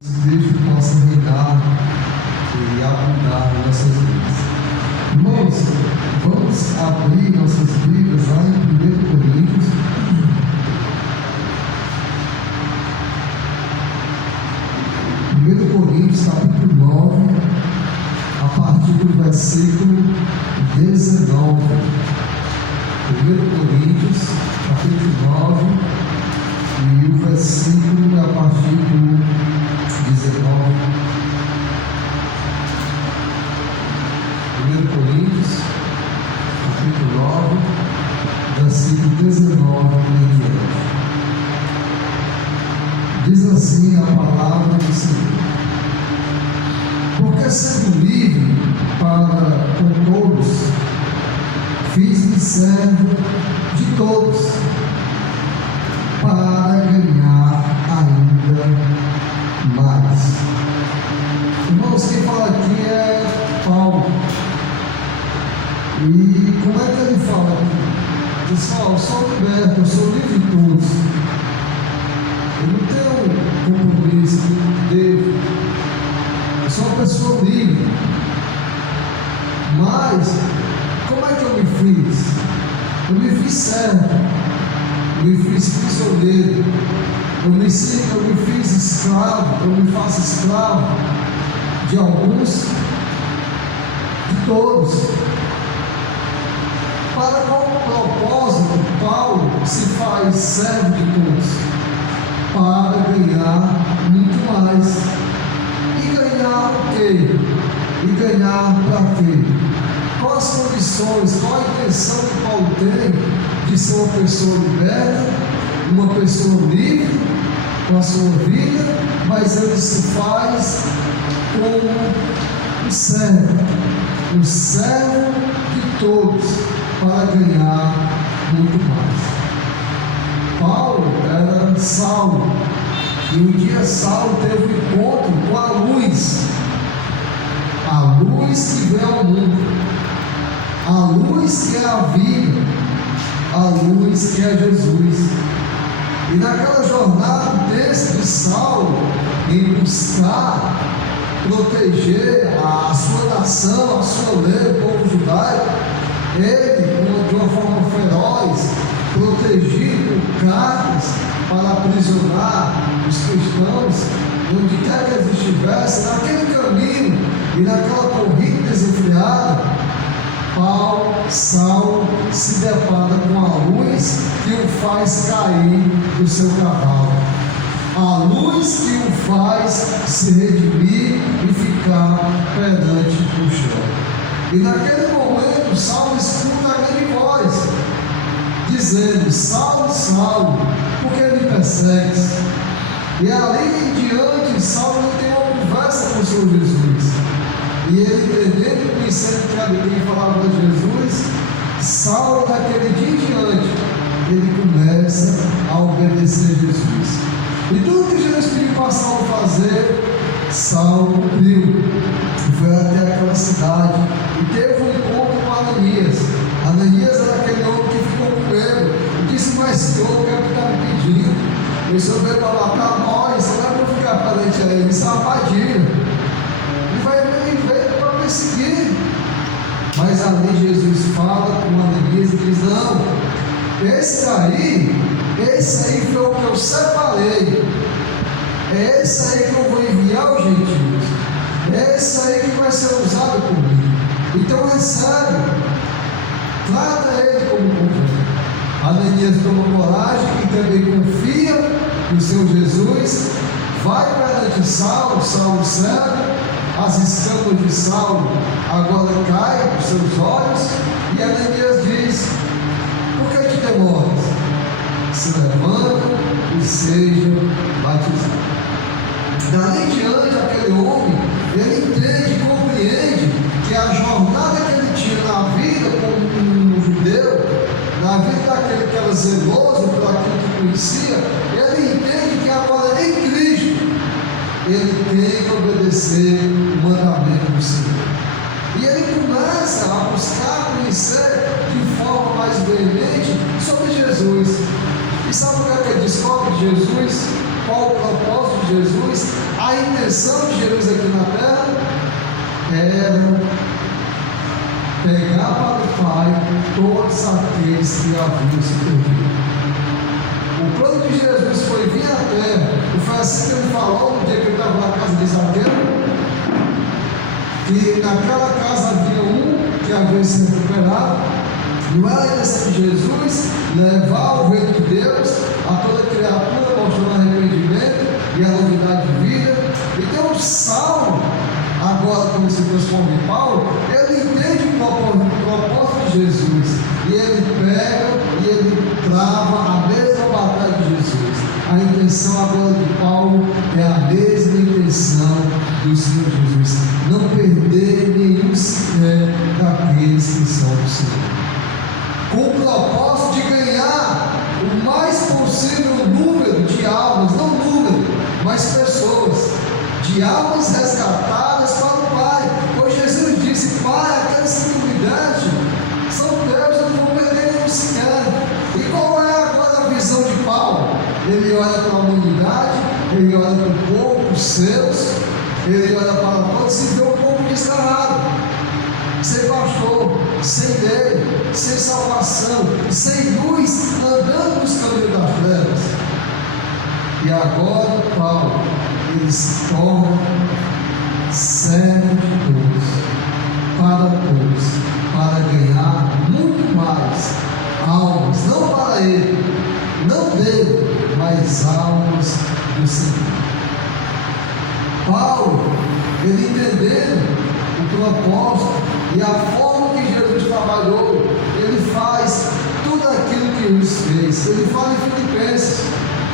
Deus possa reinar e abundar em nossas vidas. Irmãos, vamos abrir nossas Bíblias lá em 1 Coríntios. Capítulo 9, a partir do versículo 19. 1 Coríntios, capítulo 9, e o versículo é a partir do 19. 1 Coríntios, capítulo 9, versículo 19 em diante. Diz assim a palavra do Senhor: porque sendo livre para com todos, fiz-me servo de todos, para ganhar ainda mais. Irmãos, quem fala aqui é Paulo. E como é que ele fala aqui? Diz: eu sou liberto, eu sou livre de todos. Eu não tenho compromisso, não devo. Eu sou uma pessoa livre. Mas como é que eu me fiz? Eu me fiz servo, eu me fiz prisioneiro, eu me fiz escravo, eu me faço escravo de alguns, de todos. Para qual propósito Paulo se faz servo de todos? Para ganhar muito mais. E ganhar o quê? E ganhar para quê? Quais as condições, qual a intenção que Paulo tem de ser uma pessoa liberta, uma pessoa livre com a sua vida, mas ele se faz como um servo de todos, para ganhar muito mais. Paulo era Saulo, e um dia Saulo teve um encontro com a luz que vem ao mundo, a luz que é a vida, a luz que é Jesus. E naquela jornada desse de Saulo, em buscar proteger a sua nação, a sua lei, o povo judaico, ele, de uma forma feroz, protegido por cartas para aprisionar os cristãos, onde quer que eles estivessem, naquele caminho e naquela corrida desenfreada, Saulo se depara com a luz que o faz cair do seu cavalo, a luz que o faz se redimir e ficar perante o chão. E naquele momento Saulo escuta a grande voz dizendo: Saulo, Saulo, por que me persegues? E ali em diante Saulo tem uma conversa com o Senhor Jesus, e ele, entendendo e conhecendo que ali quem falava de Jesus, Saulo, daquele dia em diante, ele começa a obedecer Jesus. E tudo que Jesus pediu para Saulo fazer, Saulo cumpriu. E foi até aquela cidade e teve um encontro com Ananias. Ananias era aquele homem que ficou com medo e disse: mas Senhor, o que é que está me pedindo? O Senhor veio para matar nós, não é para ficar perante a ele, isso é uma armadilha. Ele veio para perseguir. Mas ali Jesus fala com Ananias e diz: não, esse aí foi o que eu separei, é esse aí que eu vou enviar aos gentios, é esse aí que vai ser usado por mim. Então recebe, trata ele como convém. Ananias toma coragem e também confia no seu Jesus, vai perante Saulo serve, as escamas de Saulo agora caem dos seus olhos, e Ananias diz: por que te demoras? Se levanta e seja batizado. Dali em diante, aquele homem, ele entende e compreende que a jornada que ele tinha na vida como um judeu, na vida daquele que era zeloso por aquilo que conhecia, ele entende que agora em Cristo ele tem que obedecer o mandamento do Senhor. E ele começa a buscar conhecer de forma mais veemente sobre Jesus. E sabe o que ele descobre de Jesus? Qual o propósito de Jesus? A intenção de Jesus aqui na terra era pegar para o Pai todos aqueles que haviam se perdido. O plano de Jesus foi vir à terra, e foi assim que ele falou no dia que ele estava na casa de Zaqueu, que naquela casa havia um que havia se recuperado. Não era a intenção de Jesus levar o reino de Deus a toda criatura, mostrando arrependimento e a novidade de vida. Então o Saulo, agora quando se transforma em Paulo, ele entende o propósito de Jesus, e ele pega e ele trava a mesma batalha de Jesus. A intenção agora de Paulo é a mesma intenção do Senhor Jesus: não perder nenhum sequer daqueles que são do Senhor, com o propósito de ganhar o mais possível número de almas, não número, mas pessoas, de almas resgatadas para o Pai. Pois Jesus disse: Pai, aqueles que me deste são teus, eu não vou perder nenhum sequer. E qual é agora a visão de Paulo? Ele olha para a humanidade, ele olha para o povo, os seus, ele olha para todos e vê o povo desgarrado, sem pastor, sem lei, sem salvação, sem luz, andando nos caminhos das trevas. E agora Paulo, ele se torna servo de todos, para ganhar muito mais almas, não para ele, não dele, mas almas do Senhor. Paulo, ele entendendo o propósito e a forma que Jesus trabalhou, ele faz tudo aquilo que Jesus fez. Ele fala em Filipenses: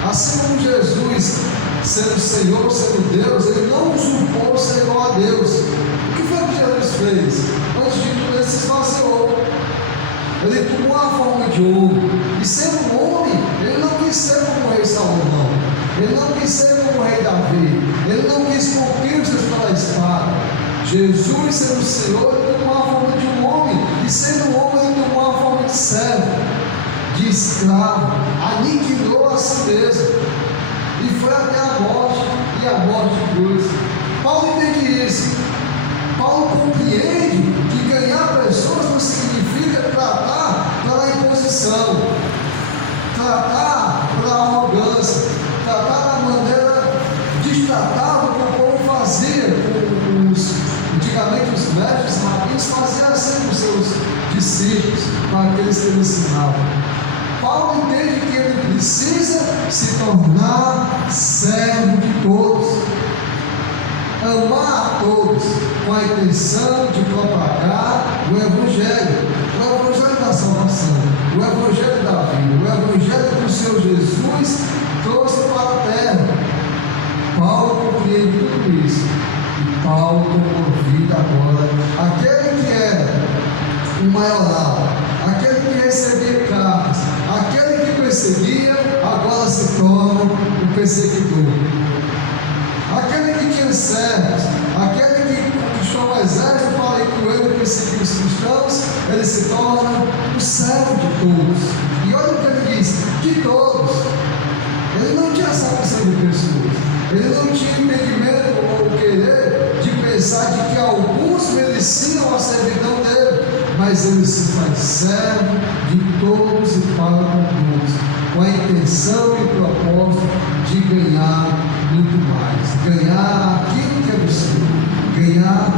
assim como Jesus, sendo Senhor, sendo Deus, ele não usurpou ser igual a Deus. O que foi que Jesus fez? Antes de tudo, ele se esvaziou. Ele tomou a forma de homem, e sendo homem, ele não quis ser como o rei Salomão, ele não quis ser como o rei Davi, ele não quis conquistas pela espada. Jesus, sendo Senhor, ele tomou a forma de um homem, e sendo homem, ele tomou a forma de servo, de escravo, aniquilou a si mesmo, e foi até a morte, e a morte de cruz. Paulo entende isso. Paulo compreende que ganhar pessoas não significa tratar pela imposição, tratar pela arrogância, tratar da maneira destratável que o povo fazia. Antigamente os mestres rabinos faziam assim com os seus discípulos, com aqueles que ele ensinavam. Paulo entende que ele precisa se tornar servo de todos, amar a todos, com a intenção de propagar o Evangelho da salvação, o Evangelho da vida, o Evangelho que o Senhor Jesus trouxe para a terra. Paulo compreende tudo isso, e Paulo convida agora aquele que era o maioral, aquele que recebia cartas, aquele que perseguia, agora se torna o perseguidor. Aquele que tinha servos, aquele que conquistou o exército para ir com ele perseguir os cristãos, ele se torna o servo de todos. E olha o que ele diz: de todos. Ele não tinha salvação de pessoas, ele não tinha entendimento ou querer de pensar de que alguns mereciam a servidão dele, mas ele se faz servo de todos e para com todos, com a intenção e propósito de ganhar muito mais, ganhar aquilo que é do Senhor, ganhar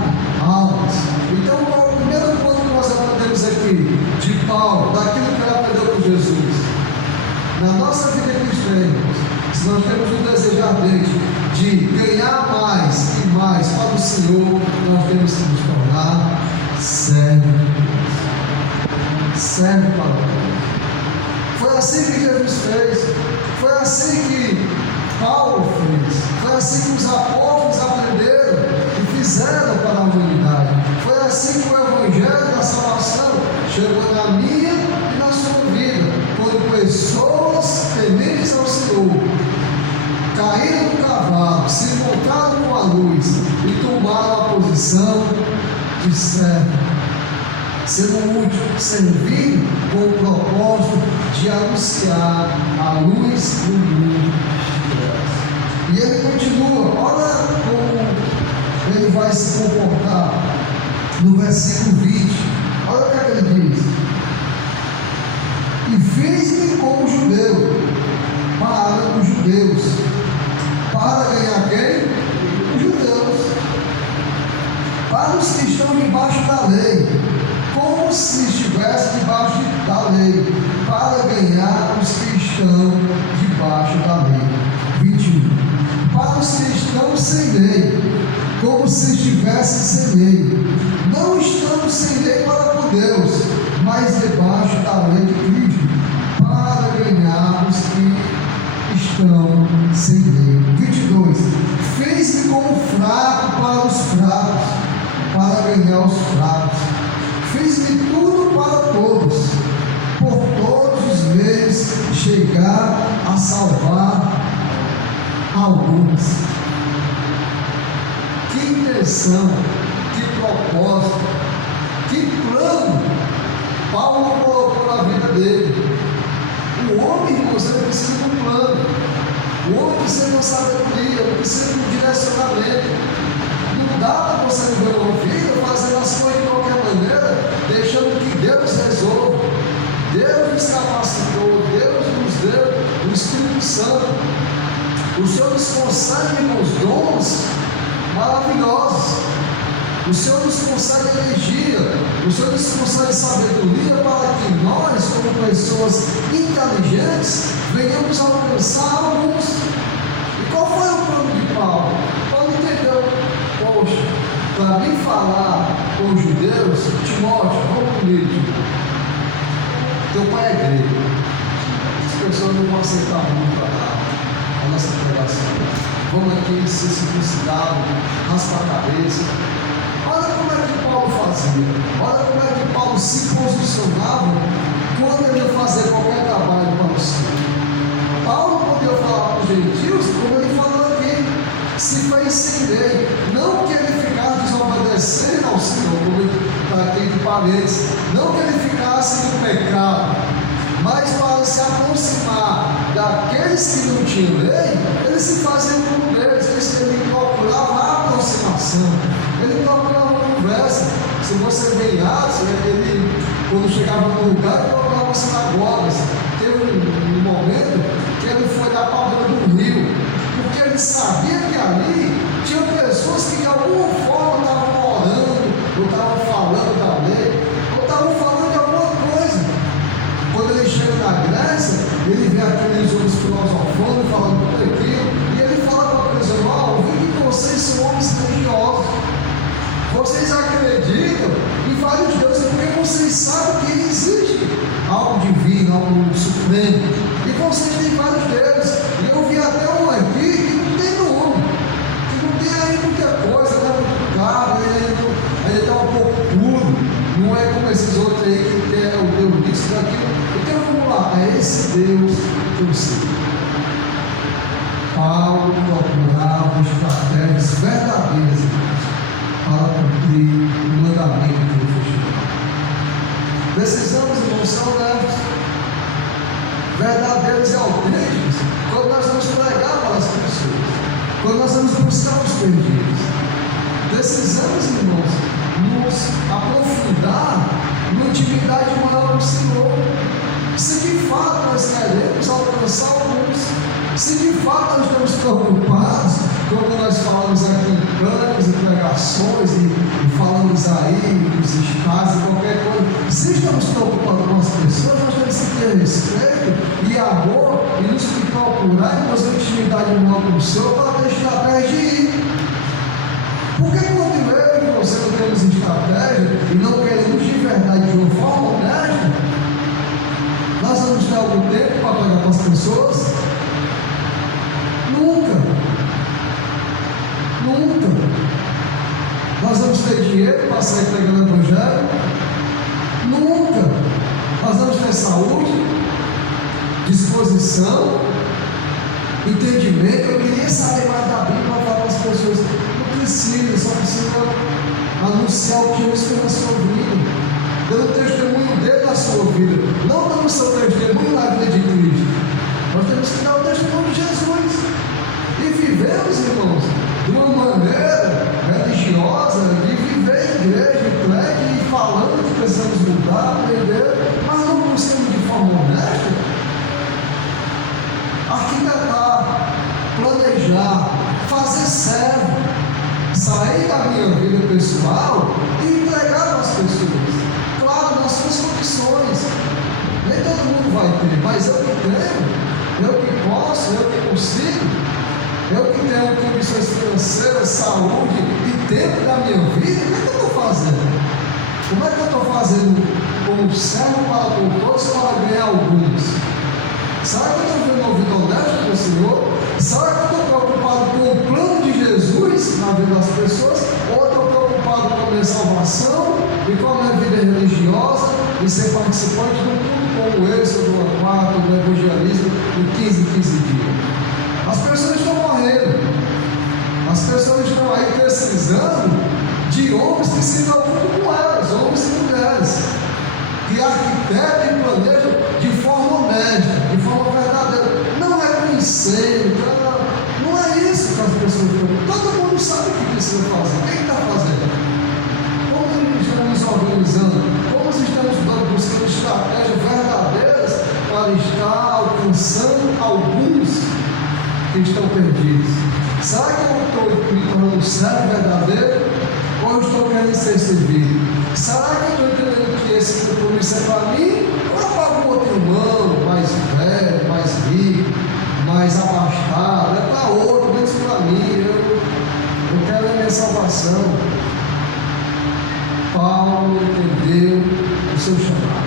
almas. Então, o primeiro ponto que nós aprendemos aqui de Paulo, daquilo que ele aprendeu com Jesus, na nossa vida cristã, se nós temos um desejo ardente de ganhar mais e mais para o Senhor, nós temos que nos tornar servo para o Senhor. Foi assim que Jesus fez, foi assim que Paulo fez, foi assim que os apóstolos aprenderam e fizeram para a humanidade. Foi assim que o Evangelho da salvação chegou na minha e na sua vida, quando pessoas tementes ao Senhor caíram do cavalo, se encontraram com a luz e tomaram a posição de servo, sendo útil, servindo com o propósito de anunciar a luz do mundo. E ele continua, olha como comportar. No versículo 20, olha o que ele diz: e fiz-me como judeu para os judeus, para ganhar quem? Os judeus. Para os que estão debaixo da lei, como se estivesse debaixo da lei, para ganhar os que estão debaixo da lei. 21. Para os que estão sem lei, como se estivessem sem lei. Não estamos sem lei para com Deus, mas debaixo da lei de Cristo, para ganhar os que estão sem lei. 22. Fez-me como fraco para os fracos, para ganhar os fracos. Fez-me tudo para todos, por todos os meios, chegar a salvar alguns. Que intenção, que propósito, que plano Paulo colocou na vida dele. O homem, você não precisa de um plano. O homem precisa de uma sabedoria, precisa de um direcionamento. Não dá para você viver uma vida fazendo as coisas de qualquer maneira, deixando que Deus resolva. Deus nos capacitou, Deus nos deu o Espírito Santo. O Senhor nos concede os dons maravilhosos. O Senhor nos concede energia. O Senhor nos concede sabedoria para que nós, como pessoas inteligentes, venhamos a alcançar alguns. E qual foi o plano de Paulo? Paulo entendeu: poxa, para mim falar com os judeus, Timóteo, vamos comigo. Teu pai é grego. As pessoas não vão aceitar muito a nossa pregação. Vamos aqui ser circuncidados, raspar a cabeça. Olha como é que Paulo fazia. Olha como é que Paulo se posicionava quando ele ia fazer qualquer trabalho para o Senhor. Paulo podia falar para os gentios, como ele falou aqui, se fez sem lei. Não que ele ficasse desobedecendo ao Senhor, como está aqui de parênteses. Não que ele ficasse no pecado, mas para se aproximar daqueles que não tinham lei, ele se fazia como eles. Ele procurava a aproximação, ele procurava a conversa. Se você vem em Atos, ele, quando chegava no lugar, ele procurava sinagogas. Teve um momento que ele foi da palma do rio, porque ele sabia que ali tinha pessoas que de alguma forma estavam orando, ou estavam falando da lei, ou estavam falando de alguma coisa. Quando ele chega na Grécia, ele vê aqueles homens filosofando, falando tudo aquilo, e ele fala para aqueles homens: ó, ouvi que vocês são homens religiosos, vocês acreditam em vários deuses, porque vocês sabem que existe algo divino, algo supremo, e vocês têm vários deuses. E eu vi até um aqui que não tem nome, que não tem aí muita coisa, não é muito caro, ele está um pouco puro, não é como esses outros aí que tem o Deus disso, daquilo. Então vamos lá, é esse Deus que eu sei. Paulo procurava estratégias verdadeiras para cumprir o mandamento que ele fechou. Precisamos, irmãos, ser honestos, verdadeiros e autênticos, quando nós vamos pregar para as pessoas, quando nós vamos buscar os perdidos. Precisamos, irmãos, nos aprofundar na intimidade maior com o Senhor. Se de fato nós queremos alcançar alguns, se de fato nós estamos preocupados, como nós falamos aqui em cantos e pregações, e falamos aí nos estados e qualquer coisa, se estamos preocupados com as pessoas, nós temos que ter respeito e amor e nos procurar e fazer intimidade maior com o Senhor para ter estratégia de ir. Porque quando eu e você não temos estratégia e não queremos de verdade de uma forma honesta, nós vamos ter algum tempo para pegar com as pessoas? Nunca. Nunca. Nós vamos ter dinheiro para sair pregando o Evangelho? Nunca. Nós vamos ter saúde, disposição, entendimento. Eu queria saber mais da Bíblia para falar com as pessoas. Não precisa, só precisa anunciar o que Jesus fez na sua vida, dando testemunho dele na sua vida, não dando seu testemunho na vida de Cristo. Nós temos que dar o testemunho de Jesus. E vivemos, irmãos, de uma maneira religiosa, precisamos mudar, aprender, mas não buscamos de forma honesta. Arquitetar, planejar, fazer certo, sair da minha vida pessoal e entregar para as pessoas. Claro, nas suas condições. Nem todo mundo vai ter, mas eu que tenho, eu que posso, eu que consigo, eu que tenho condições financeiras, saúde e tempo da minha vida, o que é que eu estou fazendo? Como é que eu estou fazendo como servo para todos para ganhar alguns? Será que eu estou vivendo uma vida honesta com o Senhor? Será que eu estou preocupado com o plano de Jesus na vida das pessoas? Ou eu estou preocupado com a minha salvação e com a minha vida religiosa e ser participante de um culto como esse, do quarto, do evangelismo, de 15 em 15 dias? As pessoas estão morrendo. As pessoas estão aí precisando de homens que se preocupam com elas, homens e mulheres, que arquitetam e planejam de forma honesta, de forma verdadeira, não reconhecendo, não é isso que as pessoas estão. Todo mundo sabe o que precisa fazer. Quem está fazendo? Como estamos nos organizando? Como estamos buscando estratégias verdadeiras para estar alcançando alguns que estão perdidos? Será que eu estou me tornando um servo verdadeiro? Ou eu estou querendo ser servido? Será que eu estou entendendo que esse compromisso é para mim? Ou é para um outro irmão, mais velho, mais rico, mais abastado? É para outro, menos para mim. Eu quero a minha salvação. Paulo entendeu o seu chamado.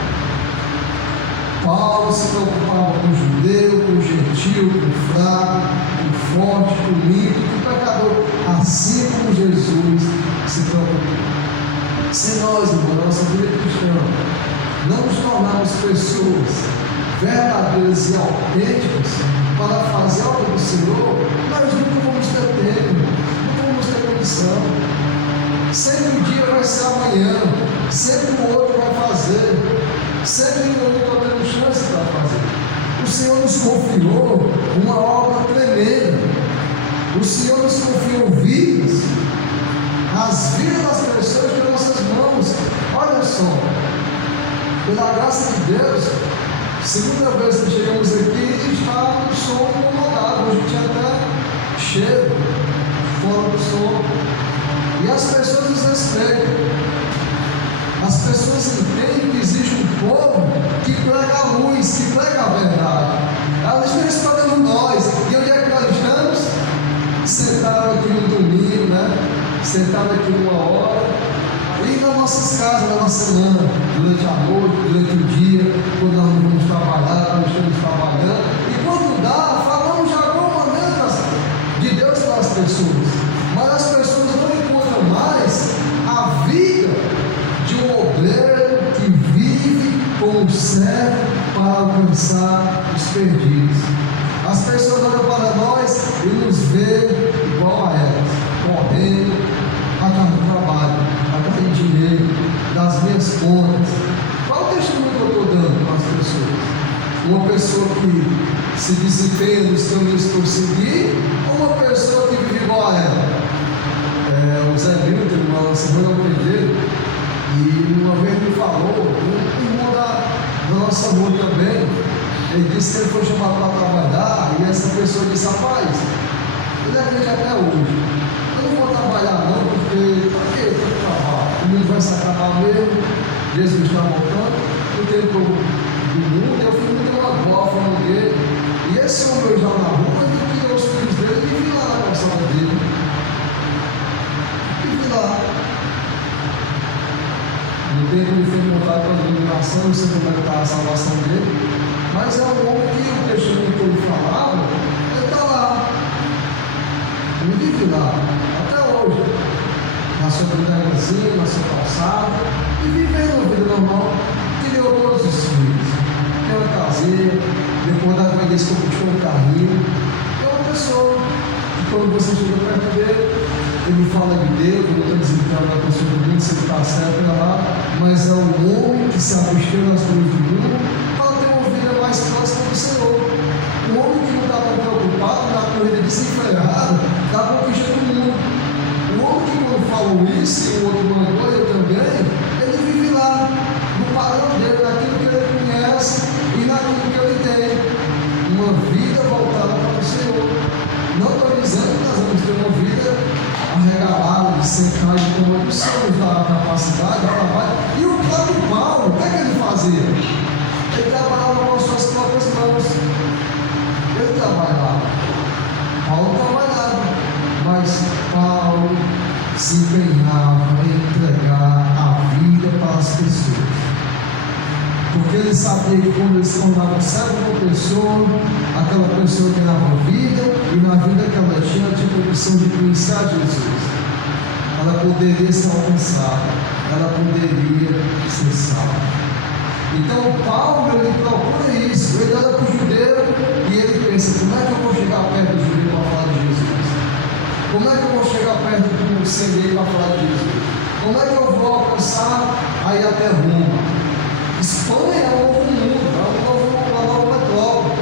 Paulo se preocupava com o judeu, com o gentil, com o fraco, com o forte, com o limpo, com o pecador, assim como Jesus se preocupou. Se nós, irmãos, na nossa vida cristã, não nos tornarmos pessoas verdadeiras e autênticas para fazer algo do Senhor, nós nunca vamos ter tempo, nunca vamos ter condição. Sempre um dia vai ser amanhã, sempre o outro vai fazer, sempre eu não estou tendo chance para fazer. O Senhor nos confiou uma obra tremenda. O Senhor nos confiou vidas, as vidas das pessoas de nossas mãos. Olha só, pela graça de Deus, segunda vez que chegamos aqui, está o som incomodado. Hoje tinha até cheiro fora do som. E as pessoas nos respeitam. As pessoas entendem que existe um povo que prega a luz, que prega a verdade. Elas estão esperando nós. E onde é que nós estamos? Sentados aqui no domingo, né? Sentados aqui uma hora. E nas nossas casas, na nossa semana, durante a noite, durante o dia, quando nós não vamos trabalhar, quando estamos trabalhando. E quando dá, falamos de alguma maneira de Deus para as pessoas. Mas as pessoas não encontram mais a vida de um obreiro que vive como servo para alcançar os perdidos. As pessoas olham para nós e nos vê igual a elas, correndo atrás do trabalho, atrás de dinheiro, das minhas contas. Qual o testemunho que eu estou dando para as pessoas? Uma pessoa que se desempenha nos caminhos que eu segui, ou uma pessoa que vive igual a ela? O Zé Milton, uma semana pedreiro, e uma vez me falou, um irmão da nossa rua também, ele disse que ele foi chamado para trabalhar, e essa pessoa disse: rapaz, ele é crente até hoje, eu não vou trabalhar não, porque para que eu tenho que trabalhar? O mundo vai se acabar mesmo, Jesus está voltando, o tempo do mundo, eu fui muito uma boa falando dele, e esse homem já na rua, ele criou os filhos dele e vive lá na calçada dele. Lá. No tempo ele foi montado para a iluminação, não sei como é que está a salvação dele, mas é um homem que o testemunho que ele falava, ele está lá, ele vive lá, até hoje, na sua vidazinha, na sua calçada, e vivendo uma vida normal, criou todos os filhos, tem uma casinha, depois da velhice comprou um carrinho, é uma pessoa que quando você chega perto dele, ele fala de Deus, eu não estou dizendo que é uma pessoa do mundo, se ele está certo é lá, mas é um homem que se absteve das coisas do mundo para ter uma vida mais próxima do Senhor. Um homem que não está tão preocupado na corrida desenfreada da conquista do mundo. Um homem que, quando falou isso, e o outro mandou, eu também, ele vive lá. sentar de comando, o Senhor nos dá a capacidade de trabalho. E o próprio Paulo, o que é que ele fazia? Ele trabalhava com as suas próprias mãos. Ele trabalhava. Paulo trabalhava, mas Paulo se empenhava em entregar a vida para as pessoas. Porque ele sabia que quando ele se tornava servo de uma pessoa, aquela pessoa ganhava vida, e na vida que ela tinha condição de conhecer a Jesus. Ela poderia ser alcançada, ela poderia ser salva. Então Paulo, ele procura isso. Ele olha para o judeu e ele pensa: como é que eu vou chegar perto do judeu para falar de Jesus? Como é que eu vou chegar perto do sem para falar de Jesus? Como é que eu vou alcançar aí até Roma? Espanha é um novo mundo, é uma nova metrópole.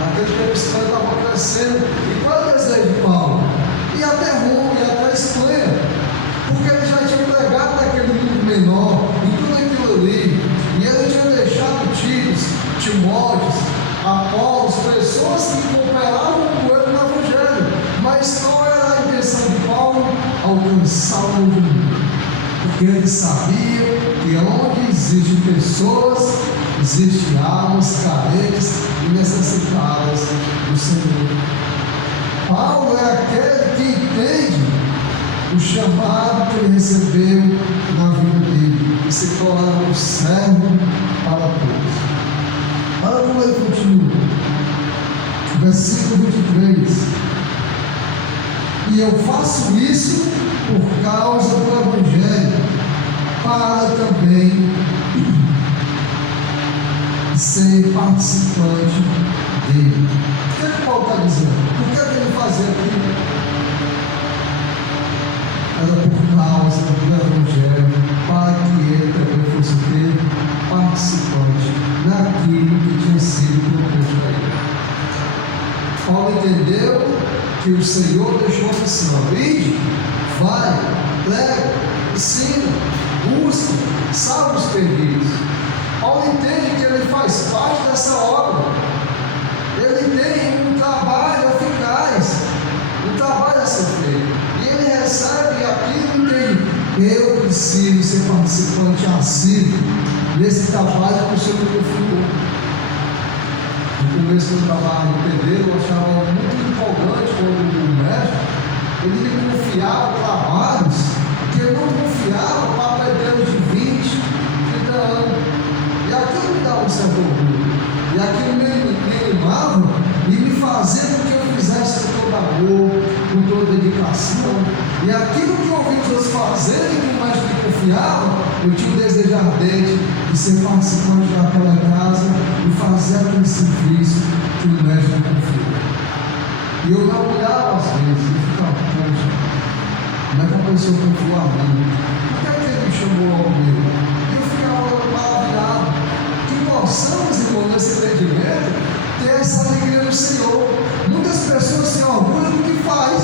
Naquele tempo a Espanha estava crescendo. E qual é o desejo de Paulo? Ir até Roma, ir até a Espanha, porque ele já tinha pregado naquele mundo menor, em tudo aquilo ali, e ele tinha deixado Titos, Timóteos, Apolos, pessoas que cooperavam com ele no Evangelho. Mas qual era a intenção de Paulo? Alcançar o novo mundo. Porque ele sabia que onde existem pessoas, existem almas carentes e necessitadas do Senhor. Paulo é aquele que entende o chamado que ele recebeu na vida dele e se torna um servo para todos. Olha como ele continua. Versículo 23. E eu faço isso por causa do Evangelho, para também ser participante dele. O que é que Paulo está dizendo? Por que é que ele fazia aquilo? Era por causa do Evangelho, para que ele também fosse ter participante naquilo que tinha sido proposto para ele. Paulo entendeu que o Senhor deixou a missão: ide, vai, prega, ensina, busca, salva os perdidos. Paulo entende que ele faz parte dessa obra. Ele tem um trabalho eficaz, um trabalho a ser feito. E ele recebe aquilo e entende: eu preciso ser participante assíduo nesse trabalho que o Senhor me confiou. No começo do trabalho no pedreiro, eu achava muito empolgante quando o mestre ele me confiava trabalhos que eu não confiava para pedreiros de 20, 30 anos. E aquilo me dava um certo orgulho. E aquilo me animava e me fazia com que eu fizesse com todo amor, com toda dedicação. E aquilo que eu ouvi os outros fazerem, que o mestre me confiava, eu tinha um desejo ardente de ser participante daquela casa e fazer aquele serviço que o mestre me confiou. E eu não olhava às vezes e ficava: poxa, como é que a pessoa confiou a mim? Por que é que ele me chamou ao meu? E eu ficava maravilhado. Que possamos, irmão, nesse entendimento, ter essa alegria no Senhor. Muitas pessoas se orgulham do que faz,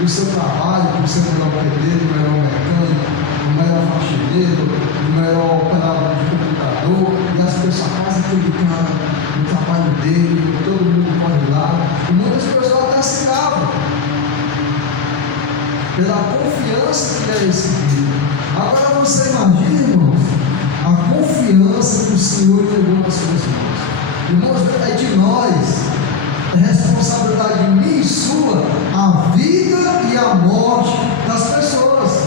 do seu trabalho, do seu melhor pedreiro, do melhor mecânico, do melhor faxineiro, do melhor operador de computador, e as pessoas fazem aquele cara no trabalho dele, todo mundo corre lá, e muitas pessoas até se cabram pela confiança que é recebido. Agora você imagina, irmãos, a confiança que o Senhor entregou nas suas mãos. Irmãos, é de nós, é responsabilidade minha e sua, a vida e a morte das pessoas.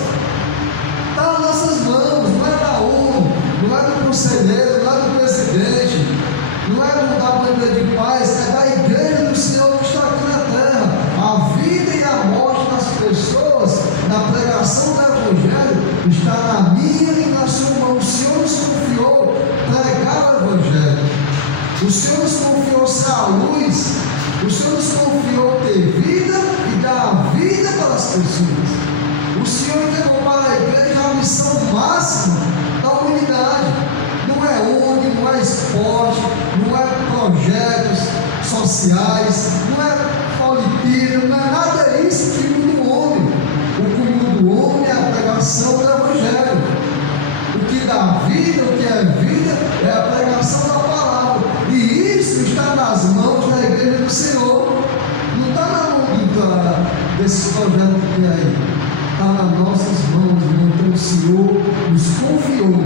Está nas nossas mãos, não é da ONU, não é do conselheiro, não é do presidente, não é da bandeira de paz, é da igreja do Senhor que está aqui na terra. A vida e a morte das pessoas, na pregação do Evangelho, está na minha e na sua mão. O Senhor nos confiou pregar o Evangelho. O Senhor nos confiou ser a luz. O Senhor nos confiou ter vida e dar a vida para as pessoas. O Senhor entregou para a igreja a missão máxima da humanidade. Não é ONG, não é esporte, não é projetos sociais, não é Olimpíada, não é nada disso que muda o homem. O que muda o homem é a pregação do Evangelho. O que dá vida, o que é vida, é a pregação da palavra. E isso está nas mãos da igreja do Senhor. Não está na mão desses projetos que tem aí. está nas nossas mãos, irmão. Então o Senhor nos confiou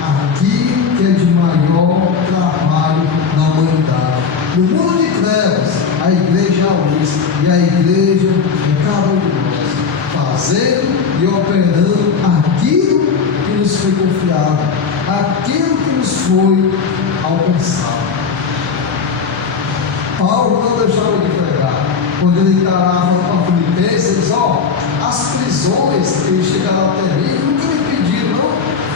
aquilo que é de maior trabalho na humanidade. No mundo de trevas, a igreja é a luz, e a igreja é cada um de nós, fazendo e operando aquilo que nos foi confiado, aquilo que nos foi alcançado. Paulo não deixava de pregar. Quando ele encarava para Filipenses, ele diz: as prisões que eles chegaram até mim, nunca me pediram,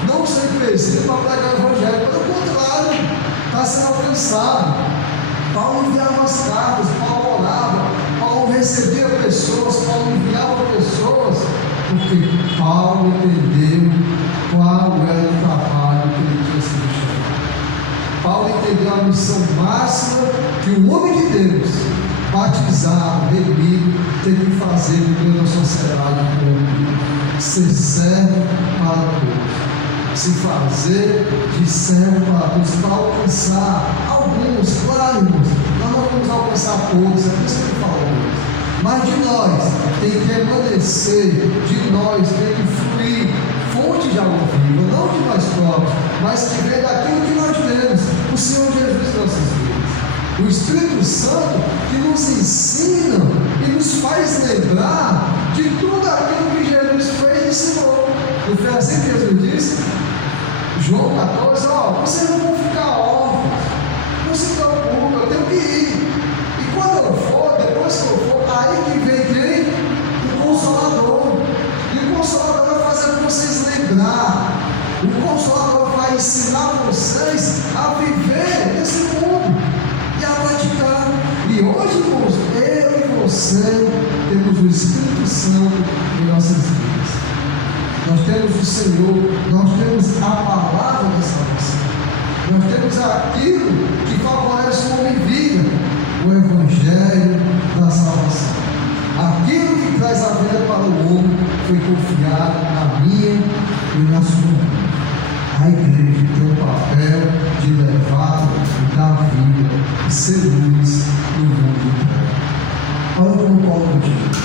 não sou empecilho para pregar o evangelho, pelo contrário, está sendo alcançado. Paulo enviava as cartas, Paulo orava, Paulo recebia pessoas, Paulo enviava pessoas, porque Paulo entendeu qual era o trabalho que ele tinha sido chamado. Paulo entendeu a missão máxima que o homem de Deus, batizado, remido, tem que fazer dentro da sociedade pública: ser servo para todos, se fazer de servo para todos, para alcançar alguns, claro, irmãos, nós não vamos alcançar todos, é isso que ele falou, mas de nós tem que permanecer, de nós tem que fluir fonte de água viva, não de nós próprios, mas que vem daquilo que nós temos, o Senhor Jesus em nossas vidas. O Espírito Santo que nos ensina e nos faz lembrar de tudo aquilo que Jesus fez e ensinou. Não foi assim que Jesus disse? João 14, vocês não vão ficar órfãos, não se preocupem, eu tenho que ir. E quando eu for, depois que eu for, aí que vem quem? O Consolador. E o Consolador vai fazer vocês lembrar. O Consolador vai ensinar vocês a viver nesse mundo e a praticar. E hoje, irmãos, eu e você temos o Espírito Santo em nossas vidas. Nós temos o Senhor, nós temos a palavra da salvação, nós temos aquilo que favorece o homem vida, o Evangelho da salvação. Aquilo que traz a vida para o homem foi confiado na minha e na sua vida. A igreja tem o papel de levar e dar vida e ser luz no mundo. Olha como Paulo diz.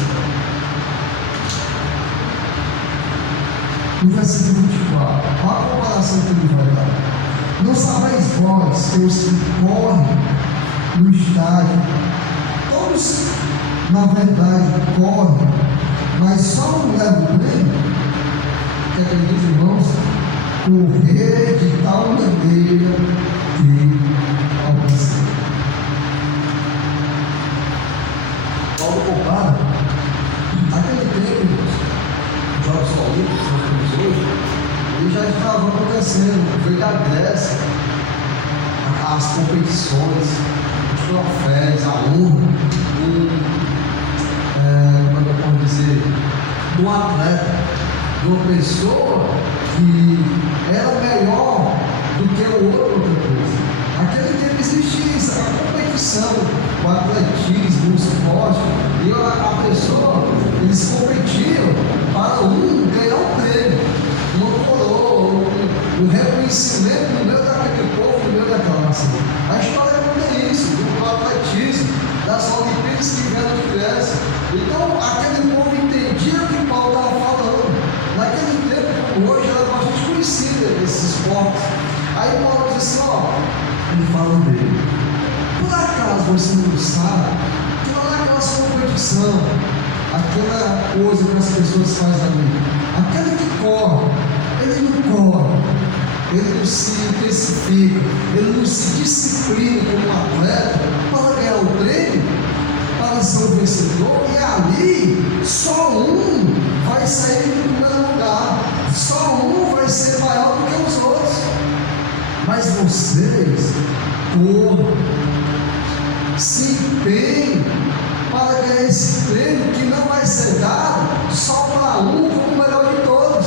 No versículo 24, olha a comparação que ele vai dar. Não sabeis vós que os que correm no estádio, todos na verdade correm, mas só um leva o prêmio? O que é que ele diz, irmãos? Correr de tal maneira que alcançar. Paulo compara aquele prêmio, Jogos Olímpicos, nós temos hoje, ele já estava acontecendo, veio da Grécia, as competições, os troféus, a honra, como eu posso dizer, do atleta, de uma pessoa que era melhor do que o outro outra coisa. Aquele tempo existia isso, a competição, o atletismo, o esporte, e a pessoa, eles competiam para ganhar um prêmio, uma coroa, um reconhecimento no meio daquele povo, no meio daquela nação. A história é isso, do atletismo, das Olimpíadas que vieram de Grécia. Então, aquele povo entendia o que Paulo estava falando. Naquele tempo, hoje, era bastante conhecida esses esportes. Aí Paulo disse ele fala dele. Por acaso você não sabe que não é aquela sua competição, aquela coisa que as pessoas fazem ali. Aquele que corre, ele não corre, ele não se intensifica, ele não se disciplina como atleta para ganhar o prêmio, para ser o vencedor, e ali só um vai sair do primeiro lugar, só um vai ser maior do que os outros. Mas vocês corram, se empenhem para ganhar esse prêmio que não vai ser dado só para um como o melhor de todos.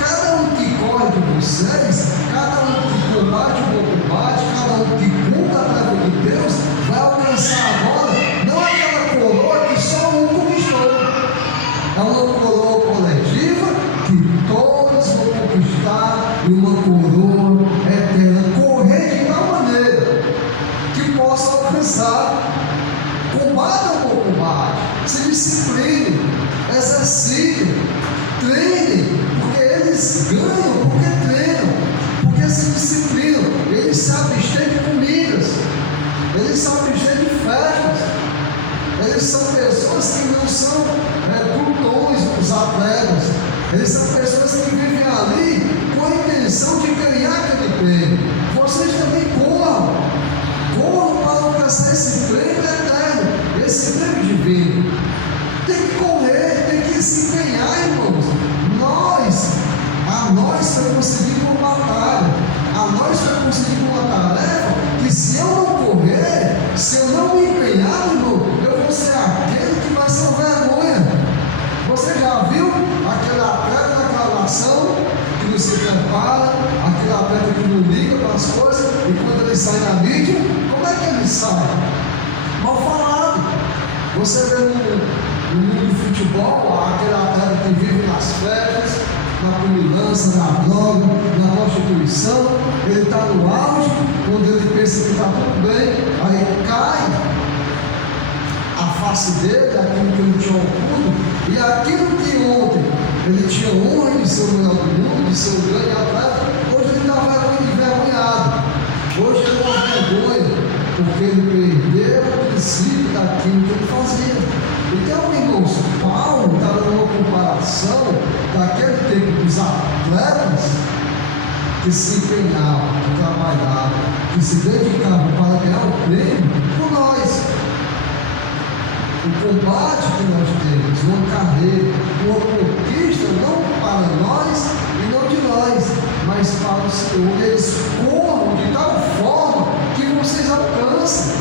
Cada um que corre de vocês, cada um que combate o bom combate, cada um que cumpre a palavra de Deus, vai alcançar agora não aquela coroa que só um conquistou, é uma coroa coletiva que todos vão conquistar, e uma coroa eterna. Correr de tal maneira que possa alcançar. Combata o bom combate, se discipline, exercitem, treinem, porque eles ganham, porque treinam, porque se disciplinam, eles se abstêm de comidas, eles se abstêm de festas, eles são pessoas que não são glutões, os atletas, eles são pessoas que vivem ali com a intenção de ganhar aquele prêmio. Vocês também corram para alcançar esse prêmio eterno, esse prêmio divino. Tem que correr, tem que se empenhar, irmãos. A nós foi conseguido uma batalha, a nós foi conseguido uma tarefa que, se eu não correr, se eu não me empenhar, irmão, eu vou ser aquele que vai ser vergonha. Você já viu aquele atleta daquela nação que não se prepara, aquele atleta que não liga para as coisas, e quando ele sai na mídia, como é que ele sai? Mal falado. Você vê no mundo do futebol, aquele atleta que vive nas festas, na comilança, na droga, na prostituição, ele está no auge, quando ele pensa que está tudo bem, aí cai a face dele, aquilo que ele tinha oculto, e aquilo que ontem ele tinha honra de ser o melhor do mundo, de ser o grande atleta, hoje ele está envergonhado, hoje ele está vergonha, porque ele perdeu o princípio daquilo que ele fazia. Então, irmãos, Paulo está dando uma comparação daquele tempo dos atletas que se empenhavam, que trabalhavam, que se dedicavam para ganhar o prêmio por nós. O combate que nós temos, uma carreira, uma conquista, não para nós e não de nós, mas para o Senhor. Eles corram de tal forma que vocês alcancem.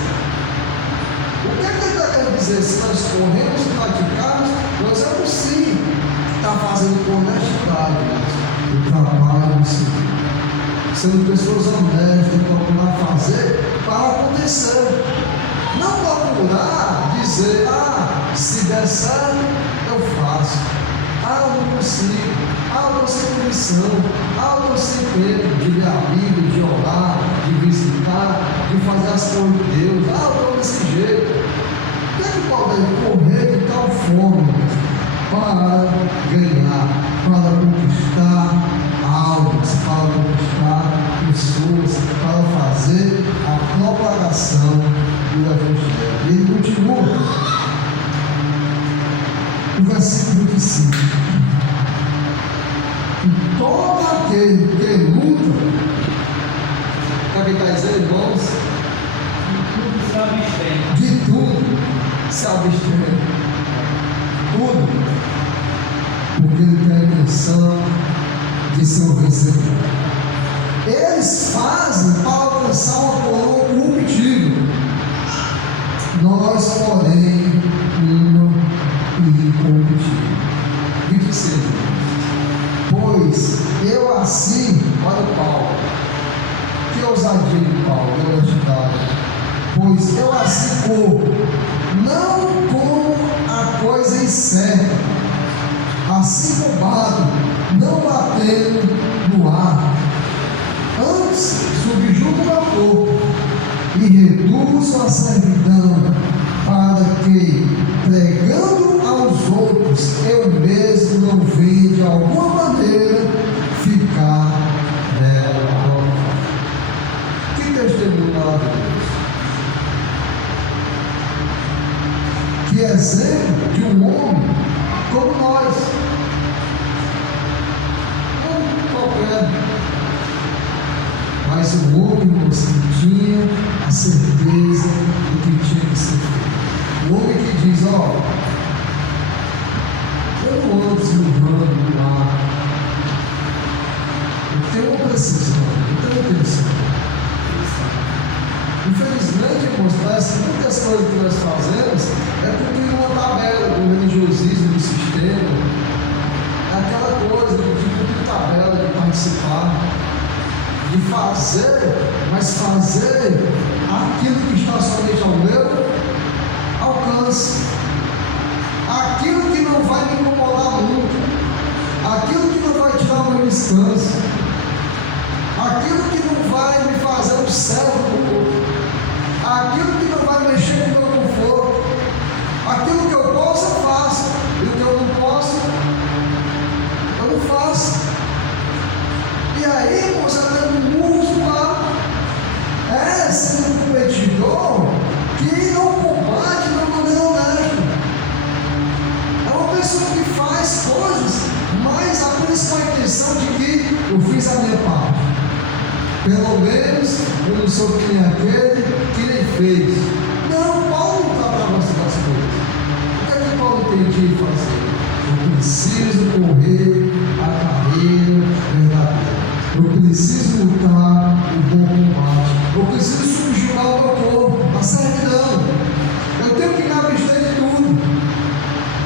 O que é que ele está querendo dizer? Se nós corremos e praticarmos, nós vamos sim estar fazendo com honestidade o trabalho do Senhor, sendo pessoas honestas, procurar fazer para acontecer, não procurar dizer, se der certo, eu faço, eu não consigo, eu estou sem condição, eu estou sem tempo de ler a Bíblia, de orar, de visitar, de fazer as coisas de Deus, eu estou desse jeito. O que é que pode correr de tal forma para ganhar, para conquistar almas, para conquistar pessoas, para fazer a propagação do Evangelho? E ele continua no versículo 25: e todo aquele que luta, sabe o que está dizendo, irmãos? De tudo se abstém, tudo, porque ele tem a intenção de ser um vencedor. Eles fazem para alcançar uma coroa corruptível, nós, porém, uma incorruptível. 26. Pois eu assim, olha Paulo, que ousadia de Paulo, que honestidade. Pois eu assim corro, não como a coisa incerta, assim roubado, não batendo no ar, antes subjugo o meu corpo e reduzo a servidão, para que, pregando aos outros, eu mesmo não venha de alguma maneira ficar nela. Que testemunho maravilhoso! Que exemplo de um homem como nós, não qualquer, mas um homem que tinha a certeza do que tinha que ser feito. Um homem que diz, eu não ando esmurrando no ar, eu tenho uma precisão, eu tenho uma intenção. Infelizmente, irmãos, parece que muitas coisas que nós fazemos é cumprir uma tabela do religiosismo, do sistema, é aquela coisa de cumprir tabela, de participar, de fazer, mas fazer aquilo que está somente ao meu alcance, aquilo que não vai me incomodar muito, aquilo que não vai tirar o meu descanso, aquilo que não vai me fazer um servo do outro, aquilo que não vai mexer com o meu conforto, aquilo que eu posso eu faço, e o que eu não posso Pelo menos eu não sou que nem aquele que nem fez. Não, Paulo não está para você das coisas. O que é que Paulo entendia fazer? Eu preciso correr a carreira verdadeira. Eu preciso lutar o bom combate. Eu preciso subjugar o meu corpo, a servidão. Eu tenho que me abster de tudo,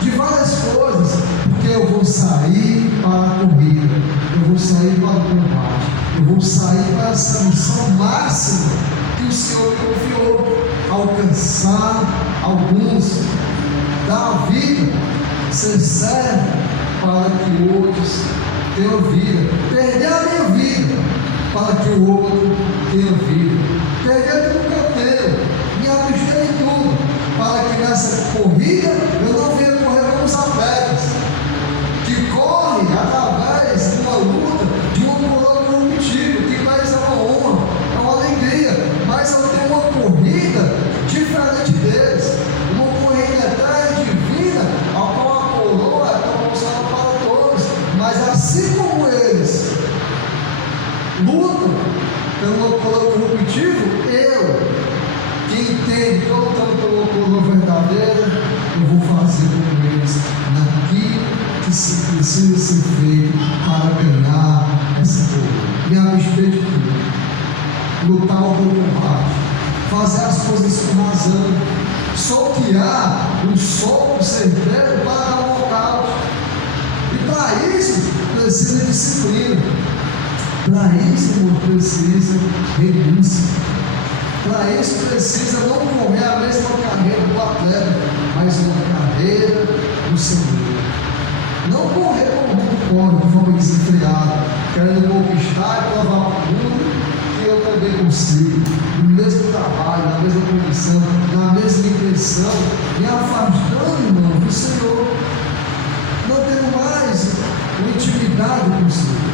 de várias coisas, porque eu vou sair para a corrida, eu vou sair para o combate, eu vou sair para essa missão máxima que o Senhor me confiou, alcançar alguns, dar a vida, ser servo para que outros tenham vida, perder a minha vida para que o outro tenha vida, perder tudo que eu tenho, me abster de tudo, para que nessa corrida eu não venha correr como os atletas, que correm através de uma luta, de uma coroa corruptível, que para eles é uma honra, é uma alegria, mas eu tenho uma corrida diferente deles, uma corrida eterna e divina, a qual a coroa é proporcionada para todos, mas assim como eles lutam pela coroa corruptível, que entende que eu lutando pela coroa verdadeira, eu vou fazer com eles naquilo que se precisa ser feito para ganhar essa coroa. Me abster de tudo, lutar o bom combate, fazer as coisas com razão, soltear um soco certeiro para dar um nocaute. E para isso precisa disciplina, para isso precisa renúncia. Para isso precisa não correr a mesma carreira do atleta, mas uma carreira do Senhor. Não correr como o mundo corre, de forma desenfreada, querendo conquistar e provar para o mundo que eu também consigo, no mesmo trabalho, na mesma condição, na mesma intenção, me afastando, irmão, do Senhor, não tendo mais uma intimidade com o Senhor.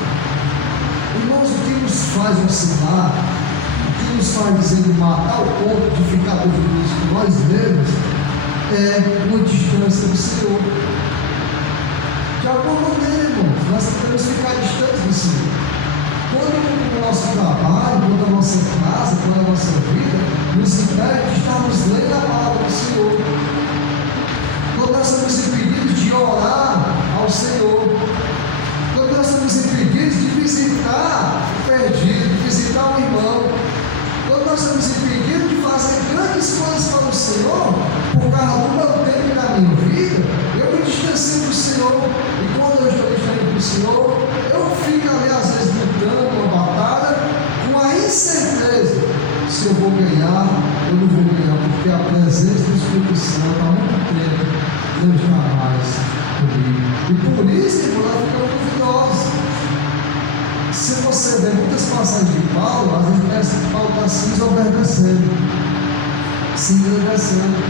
Irmãos, o que nos faz oscilar, nos faz dizer matar o ponto de ficar orgulhoso por nós mesmos, é uma distância do Senhor. De alguma maneira, irmãos, nós temos que ficar distantes do Senhor. Quando o nosso trabalho, quando a nossa casa, quando a nossa vida nos impede de estarmos lendo a palavra do Senhor, quando nós somos impedidos de orar ao Senhor, quando nós somos impedidos de visitar o perdido, de visitar o irmão, quando nós somos impedidos de fazer grandes coisas para o Senhor, por causa do meu tempo e da minha vida, eu me distancio do Senhor, e quando eu estou distante do Senhor, eu fico ali às vezes lutando uma batalha, com a incerteza, se eu vou ganhar, eu não vou ganhar, porque a presença do Espírito Santo há muito tempo não está mais comigo, e por isso, irmão, nós ficamos duvidosos. Se você vê muitas passagens de Paulo, às vezes parece que Paulo está se desobedecendo, se engrandecendo.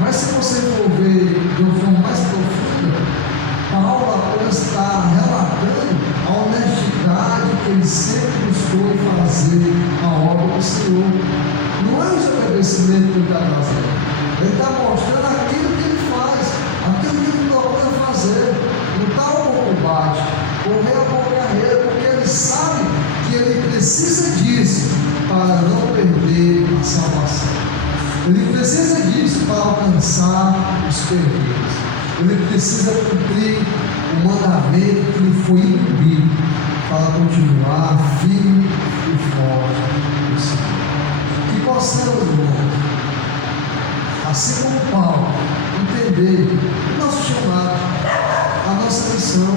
Mas se você for ver de uma forma mais profunda, Paulo apenas está relatando a honestidade que ele sempre buscou em fazer a obra do Senhor. Não é o desobedecimento que ele está trazendo. Ele está mostrando aquilo que ele faz, aquilo que ele procura fazer. Lutar o bom combate, correr a boa carreira, porque ele sabe que ele precisa disso para não perder a salvação. Ele precisa disso para alcançar os perdidos. Ele precisa cumprir o mandamento que lhe foi incumbido para continuar firme e forte no Senhor. Que possamos, irmãos, assim como Paulo, entender o nosso chamado, a nossa missão.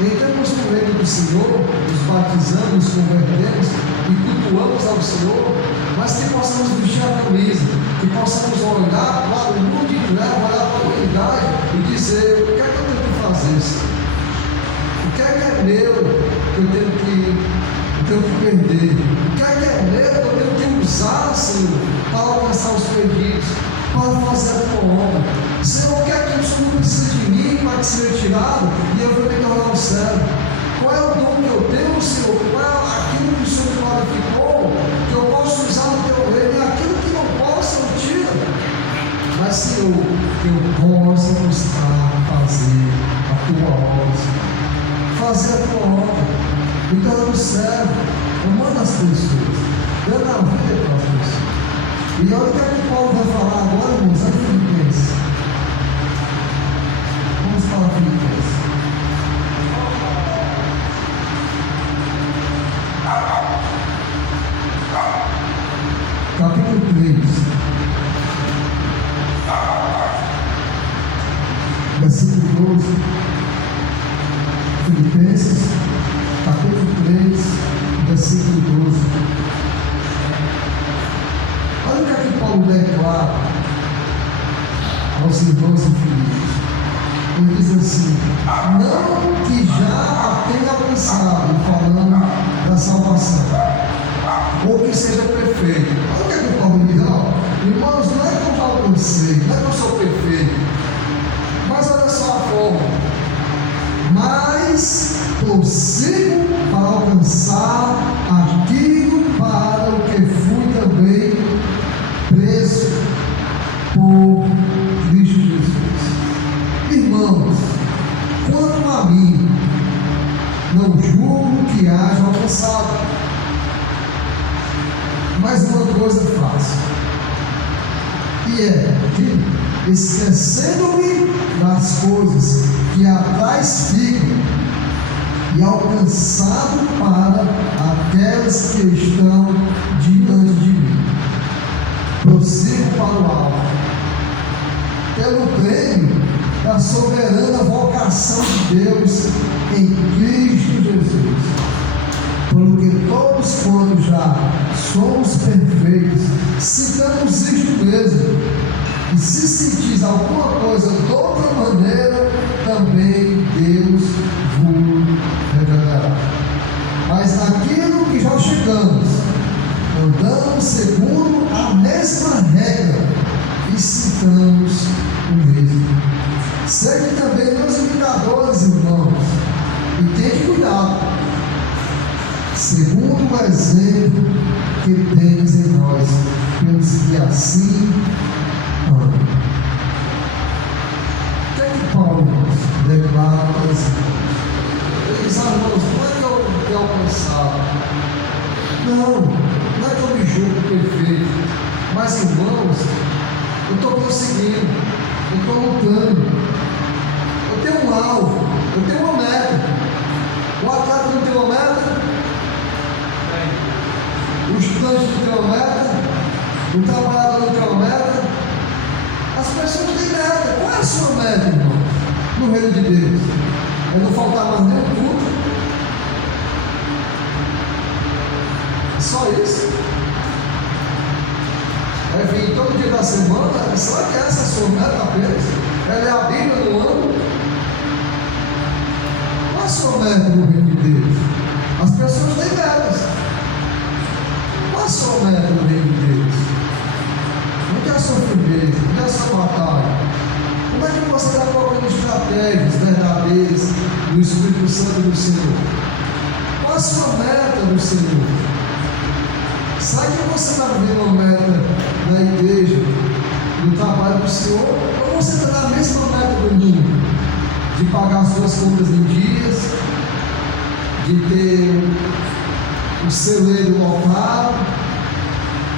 Entramos no reino do Senhor, nos batizamos, nos convertemos e cultuamos ao Senhor, mas que possamos vestir a camisa, que possamos olhar para o mundo de trevas, olhar para a humanidade e dizer: o que é que eu tenho que fazer, Senhor? O que é meu que eu tenho que perder? O que é meu que eu tenho que usar, Senhor, para alcançar os perdidos, para fazer a tua obra? Senhor, o que é que o Senhor precisa de mim para que seja tirado e eu vou me tornar um servo? Qual é o dom que eu tenho, Senhor? Qual é aquilo que o Senhor me qualificou, que eu posso usar no teu reino? E aquilo que não posso, eu tiro. Mas, Senhor, que eu possa buscar fazer a tua obra, Senhor. Fazer a tua obra, me tornando servo, amando as pessoas, dando a vida para as pessoas. E olha o que é que Paulo vai falar agora, irmãos, em Filipenses. Vamos para Filipenses. Capítulo 3, versículo 12. Filipenses, capítulo 3, versículo 12. Olha o que é que Paulo declara aos irmãos em Filipos. Ele diz assim: não que já a tenha alcançado, falando da salvação, ou que seja perfeito. Olha o que é que Paulo diz: ó, irmãos, não é que eu já alcancei, não é que eu sou perfeito, mas olha só a forma. Mas prossigo para alcançar aquilo para o que fui também preso por Cristo Jesus. Irmãos, quanto a mim, não julgo que haja alcançado, mas uma coisa faço, e é que, esquecendo-me das coisas que atrás ficam, e alcançado para aquelas que estão diante de mim, prossigo para o alto, pelo prêmio da soberana vocação de Deus em Cristo Jesus. Porque todos, quando já somos perfeitos, citamos isto mesmo. E se sentis alguma coisa de outra maneira, também Deus vos revelará. Mas naquilo que já chegamos, andamos segundo a mesma regra e citamos o mesmo. Sede também meus imitadores, irmãos, e tende cuidado, segundo o exemplo que tens em nós, pelos que assim amam. O que é que Paulo declara para esse irmão? Ele diz: irmãos, não é que eu tenho alcançado, não é que eu me julgo perfeito, mas irmãos, eu estou prosseguindo, eu estou lutando, eu tenho um alvo, eu tenho uma meta. O atleta não tem uma meta, o estudante não tem uma meta, o trabalhador não tem uma meta, as pessoas têm meta. Qual é a sua meta, irmão? No reino de Deus é não faltar mais nenhum culto, só isso. É vir todo dia da semana. Será que essa é a sua meta apenas? Ela é a Bíblia no ano? Qual é a sua meta no reino de Deus? As pessoas têm metas. Qual é a sua meta no reino de Deus? Onde é a sua firmeza? Onde é a sua batalha? Como é que você está colocando estratégias verdadeiras do Espírito Santo do Senhor? Qual é a sua meta do Senhor? Será que você está vivendo uma meta na igreja, no trabalho do Senhor? Ou você está na mesma meta do mundo? De pagar suas contas em dias, de ter o celeiro lotado,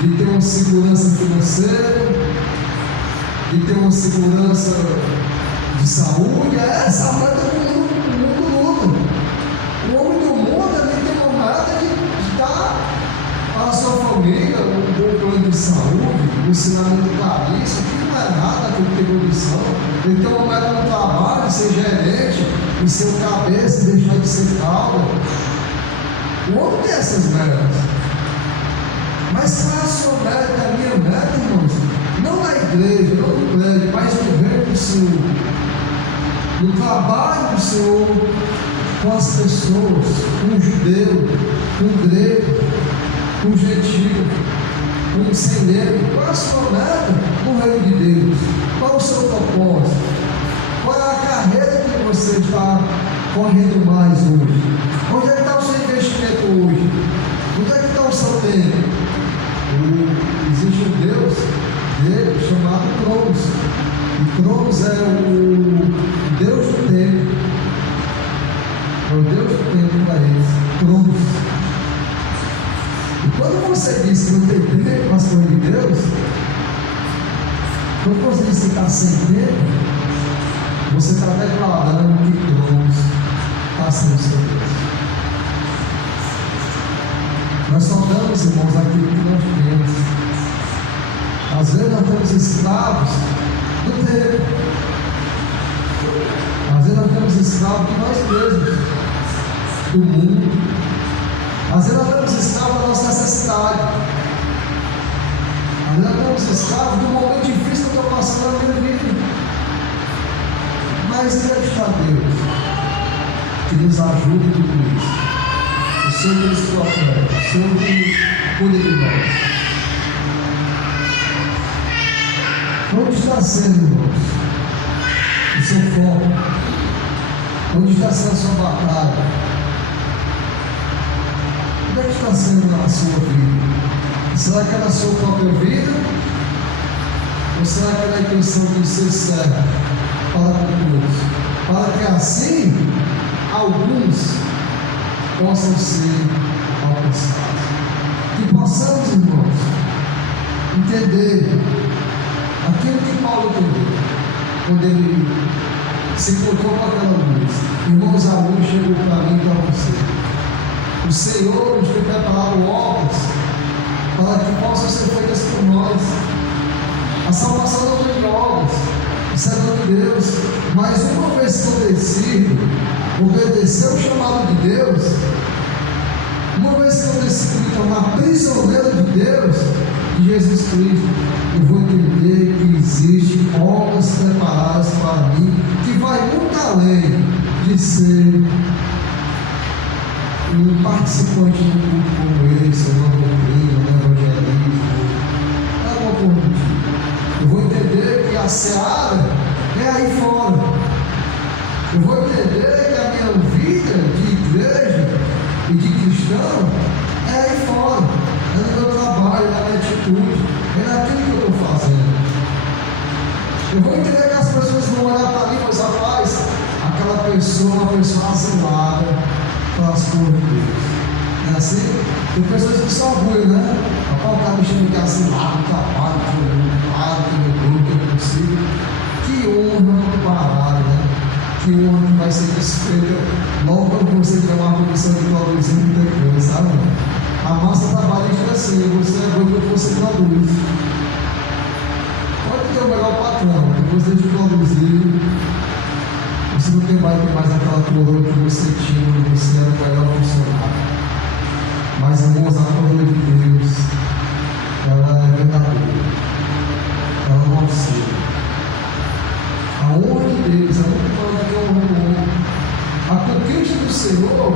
de ter uma segurança financeira, de ter uma segurança de saúde? É essa a meta que o mundo luta. O homem do mundo ele tem uma meta de dar para a sua família um bom plano de saúde, um ensinamento caríssimo, que não é nada aquilo que tem condição. Ele tem uma meta no trabalho, de ser gerente, de ser o cabeça, de deixar de ser cauda. O homem tem essas metas. Mas qual é a sua meta? A minha meta, irmãos? Não na igreja, não no prédio, mas no reino do Senhor, no trabalho do Senhor, com as pessoas, com o judeu, com o grego, com o gentil, com o sem negro. Qual é a sua meta no reino de Deus? Qual é o seu propósito? Qual é a carreira que você está correndo mais hoje? Onde é que está o seu investimento hoje? Onde é que está o seu tempo? Existe um Deus dele chamado Cronos. E Cronos é o Deus do tempo. É o Deus do tempo para eles. Cronos. Quando você diz que não tem tempo para as coisas de Deus, quando você diz que está sem tempo, você está declarando que Deus está sem o seu Deus. Nós só damos, irmãos, aquilo que nós temos. Às vezes nós estamos escravos do tempo. Às vezes nós estamos escravos de nós mesmos, do mundo. Às vezes nós estamos escravos da nossa necessidade. Às vezes nós estamos escravos do momento difícil que eu estou passando na minha vida. Mas onde está Deus que nos ajuda em tudo isso? O Senhor que nos protege, o Senhor que cuida de nós. Onde está sendo, irmãos, o seu foco? Onde está sendo a sua batalha? Onde é que está sendo na sua vida? Será que é na sua própria vida? Ou será que é na intenção de ser servo para com Deus? Para que assim, alguns possam ser alcançados. Que possamos, irmãos, entender aquilo que Paulo entendeu, quando ele se encontrou com aquela luz. Irmãos, a luz chegou para mim e para você. O Senhor nos tem preparado obras para que possam ser feitas por nós. A salvação não vem de obras, isso é dom de Deus. Mas uma vez que eu decido obedecer o chamado de Deus, uma vez que eu decido me tornar prisioneiro de Deus, de Jesus Cristo, eu vou entender que existem obras preparadas para mim, que vai muito além de ser um participante de um culto como esse, uma doutrina, um evangelismo. Não é uma coisa. Eu vou entender que a seara é aí fora. Eu vou entender que a minha vida de igreja e de cristão é aí fora. É no meu trabalho, é na minha atitude, é naquilo que eu estou fazendo. Eu vou entender que as pessoas vão olhar para mim, mas rapaz, aquela pessoa é uma pessoa asilada para as coisas de Deus. Não é assim? Tem pessoas que só orgulham, né? Rapaz, o cara me chama de asilado, trabalho, que eu luto, que eu consigo. Que honra parada, né? Que honra que vai ser desfeita logo quando você tiver uma condição de produzir muita coisa, sabe? A massa trabalhista é assim, você é bom que você produz. Pode ter o melhor patrão, depois de produzir, você não tem mais aquela coroa que você tinha quando você era o melhor funcionário. Mas, irmãos, a coroa de Deus, ela é verdadeira, ela não oscila. A honra de Deus é muito maior do que a honra do homem. A conquista do Senhor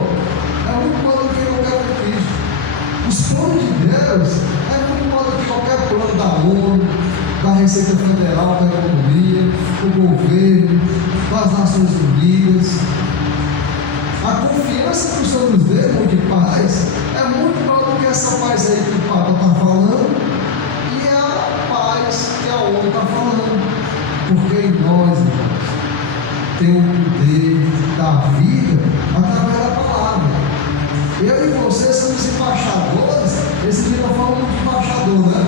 é muito maior do que qualquer conquista. Os planos de Deus é muito maior do que qualquer plano da ONU, da Receita Federal, da economia, do governo, das Nações Unidas. A confiança que o Senhor nos dê, irmão, de paz, é muito maior do que essa paz aí que o Papa está falando e a paz que a ONU está falando. Porque em nós, irmãos, tem o poder da vida através da palavra. Eu e você somos embaixadores. Esse dia eu falo muito de embaixador, né?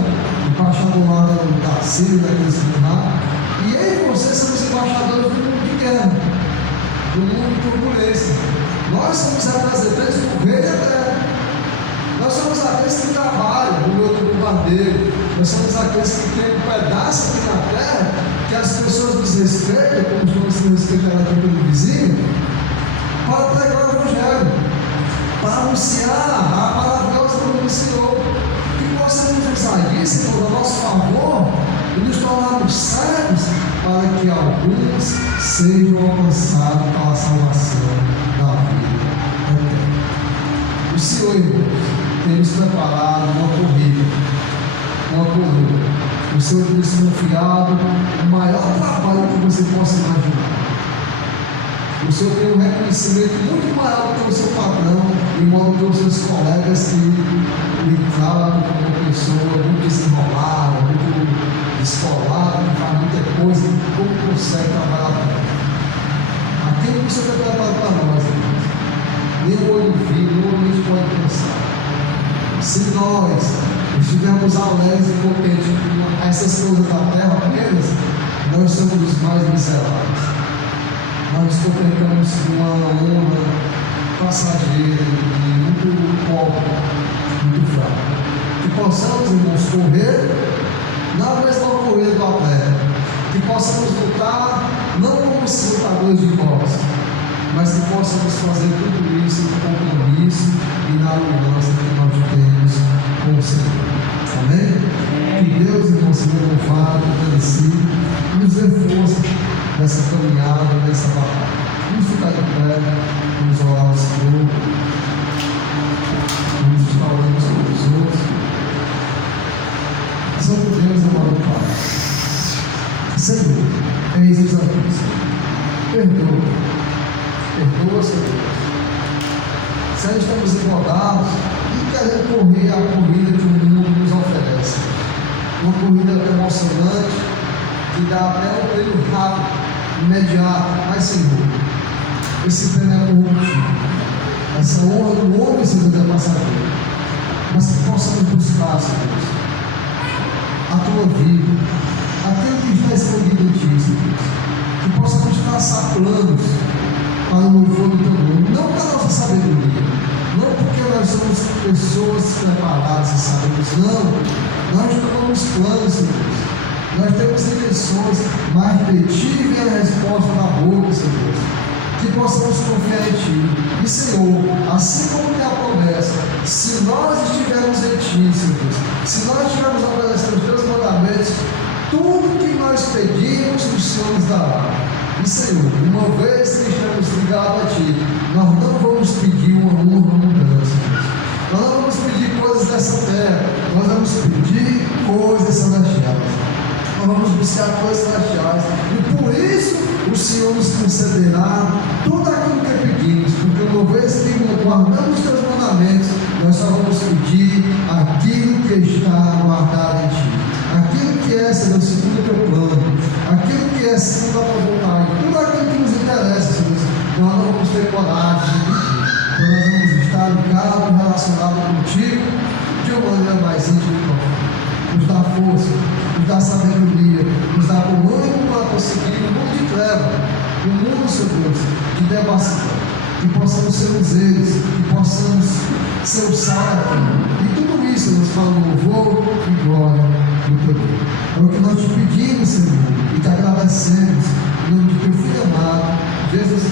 Embaixador lá da Síria, daqueles lá. E eu e você somos embaixadores do mundo de guerra, do mundo de turbulência. Nós somos representantes do rei da terra. Nós somos aqueles que trabalham no meio do bombardeiro. Nós somos aqueles que têm um pedaço aqui na terra que as pessoas nos respeitam, como estamos sendo respeitados aqui pelo vizinho, para pregar o Evangelho, para anunciar a maravilhosa obra do Senhor. Que possamos usar isso, irmão, a nosso favor e nos tornarmos servos para que alguns sejam alcançados pela salvação da vida eterna. O Senhor, irmãos, tem nos preparado uma corrida, uma coroa. O Senhor tem nos confiado o maior trabalho que você possa imaginar. O Senhor tem um reconhecimento muito maior do que o seu patrão, e modo que os seus colegas que lhe tratam como uma pessoa muito desenrolada, muito escolada, que faz muita coisa, como consegue trabalhar bem. Aquilo que o Senhor tem preparado para nós, irmãos, nem o olho viu, nem o olho pode pensar. se nós estivermos alegres e contentes com essas coisas da terra apenas, nós somos os mais miseráveis. Nós nos contentamos com uma honra passageira e muito pobre, muito fraca. Que possamos, irmãos, correr na mesma corrida do atleta. Que possamos lutar não como lutadores de boxe, mas que possamos fazer tudo isso em compromisso e na aliança que nós temos com o Senhor. Amém? Que Deus, irmão, seja louvado, agradecido, e nos dê força nessa caminhada, nessa batalha. Vamos ficar de pé, vamos orar ao Senhor, vamos estar orando uns pelos outros. Santo Deus, amado Pai, Senhor, eis-nos aqui, Senhor. Perdoa, Senhor. Se nós estamos incomodados e querendo correr a corrida que o mundo nos oferece, uma corrida emocionante, que dá até um prêmio rápido, imediato, mas Senhor, esse prêmio é corruptível. Essa honra do homem, Senhor, é passageira, mas que possamos buscar, Senhor, a tua vida, aquilo que está escondido em ti, Senhor, que possamos traçar planos para o louvor do teu nome, não para a nossa sabedoria, não porque nós somos pessoas preparadas e sabemos, não, nós tomamos planos, Senhor, nós temos intenções, mas de ti vem a resposta da boca, Senhor, que possamos confiar em ti, e Senhor, assim como tem a promessa, se nós estivermos em ti, Senhor, se nós estivermos obedecendo os teus mandamentos, tudo que nós pedimos, o Senhor nos dará. E Senhor, uma vez que estamos ligados a Ti, nós não vamos pedir uma mudança. Nós não vamos pedir coisas dessa terra, nós vamos pedir coisas celestiais. Nós vamos buscar coisas celestiais. E por isso o Senhor nos concederá tudo aquilo que pedimos, porque uma vez que guardamos os Teus mandamentos, nós só vamos pedir aquilo que está guardado em Ti. Aquilo que é, Senhor, segundo o Teu plano, aquilo que é segundo a Tua vontade, tudo aquilo que nos interessa, Senhor, nós não vamos ter coragem de pedir, nós vamos estar ligados, relacionados contigo, de uma maneira mais íntima e profunda. Nos dá força, nos dá sabedoria, nos dá comando para conseguir um mundo de treva, um mundo, Senhor Deus, de devassidão, que possamos ser os eles, que possamos ser o sal aqui, e tudo isso nos fala louvor e glória. É o que nós te pedimos, Senhor, e te agradecemos, em nome de teu Filho amado, Jesus